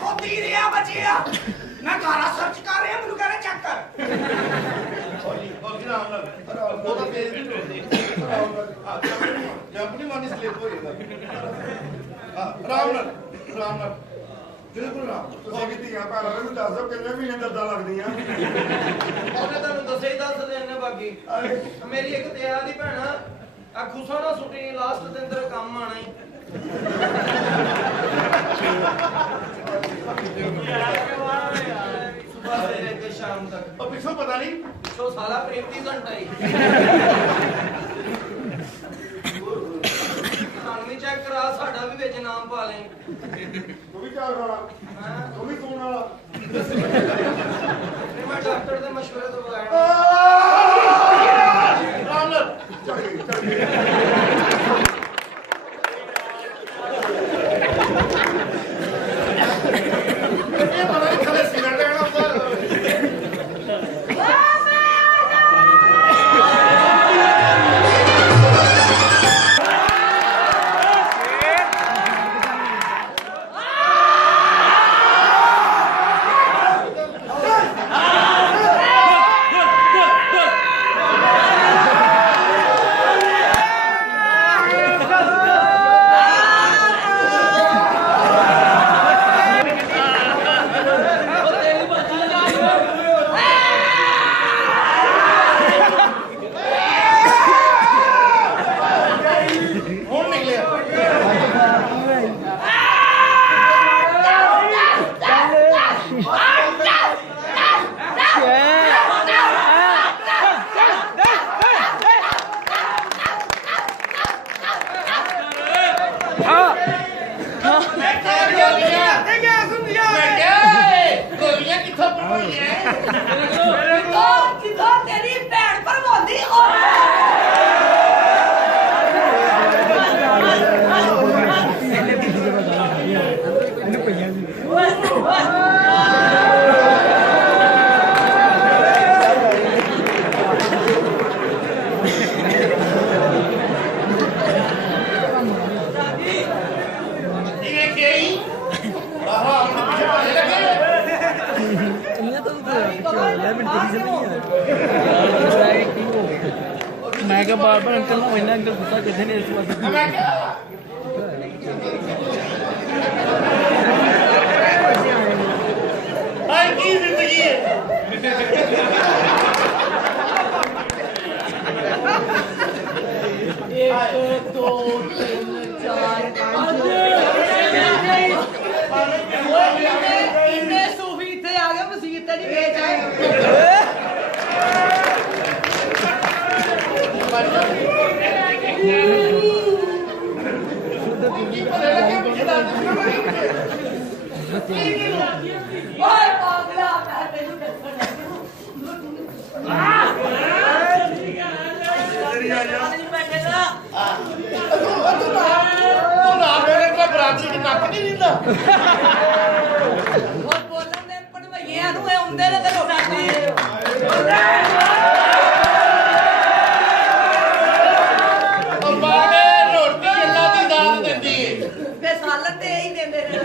ਖੋਦੀ ਰਿਹਾ ਬੱਚਿਆ ਮੈਂ ਗਾਣਾ ਸਰਚ ਕਰ ਰਿਹਾ ਮੈਨੂੰ ਕਹਿੰਦਾ ਚੈੱਕ ਕਰ ਉਹ ਤਾਂ ਤੇਜ਼ ਨਹੀਂ ਟੁੱਟਦੇ ਜੰਪ ਨਹੀਂ ਮਾਰਨੀ ਸਲਿੱਪ ਹੋ ਜਾਂਦਾ ਆਰਾਮ ਨਾਲ ਬਿਲਕੁਲ ਨਾ ਤੁਸੀਂ ਵੀ ਧੀਆਂ ਭੈਣਾਂ ਨੂੰ ਦੱਸ ਦਿਓ ਕਿੰਨੇ ਮਹੀਨੇ ਦਰਦਾਂ ਲੱਗਦੀਆਂ ਉਹਨੇ ਤੁਹਾਨੂੰ ਦੱਸੇ ਹੀ ਦੱਸ ਦੇਣੇ ਬਾਕੀ ਮੇਰੀ ਇੱਕ ਤਿਆਰ ਦੀ ਭੈਣ ਆ ਖੁਸਾ ਨਾ ਸੁੱਟੀ ਲਾਸਟ ਦਿਨ ਤੇਰੇ ਕੰਮ ਆਣਾ ਹੀ ਸੁਬਾਹ से लेकर शाम तक ਉਹ ਪਿੱਛੋਂ ਪਤਾ ਨਹੀਂ ਪਿੱਛੋਂ ਸਾਲਾ ਪ੍ਰੇਮੀ ਘੰਟਾ ਹੀ ਸਾਨੂੰ ਵੀ ਚੈੱਕ ਕਰਾ ਸਾਡਾ ਵੀ ਵਿੱਚ ਨਾਮ ਪਾ ਲੈ ਤੂੰ ਵੀ ਚਾਰ ਖਾਣਾ ਤੂੰ ਵੀ ਸੌਣ ਵਾਲਾ ਮੈਂ ਡਾਕਟਰ ਦੇ ਮਸ਼ਵਰੇ ਤੋਂ ਬਗੈਰ ਆਰਾਮ ਨਾਲ ਚੱਲ ਗਈ ਇਹ ਪਤਾ ਨਹੀਂ ਥੱਲੇ ਸਿਗਰਟ ਲੈਣਾ ਹੁੰਦਾ ਕਿਥੋਂ ਤੇਰੀ ਭੈਣ ਭਰਵਾਉਂਦੀ मैं क्या बार बार अंकल महीना अंकल गुस्सा कैसे नहीं इस बात की जिंदगी है एक दो तीन चार इन्ने सूफी इतने आ गए मसीत नहीं बेच आए ਬਰਾਦਰੀ ਦੀ ਨੱਕ ਨਹੀਂ ਦਿੰਦਾ ਉਹ ਬੋਲਣ ਦੇ ਪਣਵਈਆਂ ਨੂੰ ਇਹ ਹੁੰਦੇ ਨੇ ਤੇ ਰੋਣਾ ਬਾੜੇ ਰੋਟੀ ਅੱਲਾ ਦੀ ਦਾਤ ਦਿੰਦੀ ਏ ਤੇ ਸਾਲਨ ਤੇ ਇਹੀ ਦਿੰਦੇ ਨੇ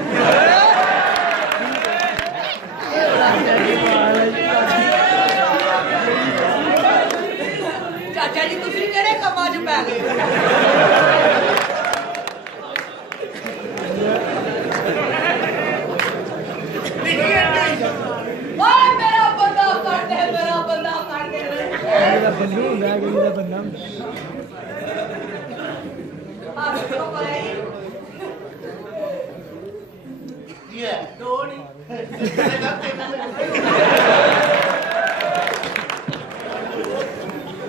ਚਾਚਾ ਜੀ ਤੁਸੀਂ ਕਿਹੜੇ ਕੰਮਾਂ 'ਚ ਪੈ ਗਏ ਓਏ ਮੇਰਾ ਬੰਦਾ ਕੱਢ ਦੇ ਮੇਰਾ ਬੰਦਾ ਕੱਢ ਦੇ मेरा बंदू मैं कोई दा बंदा ਆ ਵੇਖੋ ਪਰੇ ਇਹ ਦੋ ਨਹੀਂ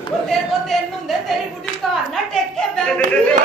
ਉਹ ਤੇਰੇ ਕੋ ਤਿੰਨ ਹੁੰਦੇ ਤੇਰੀ ਬੁੱਢੀ ਘਰ ਨਾ ਟੇਕ ਕੇ ਬੈਠੀ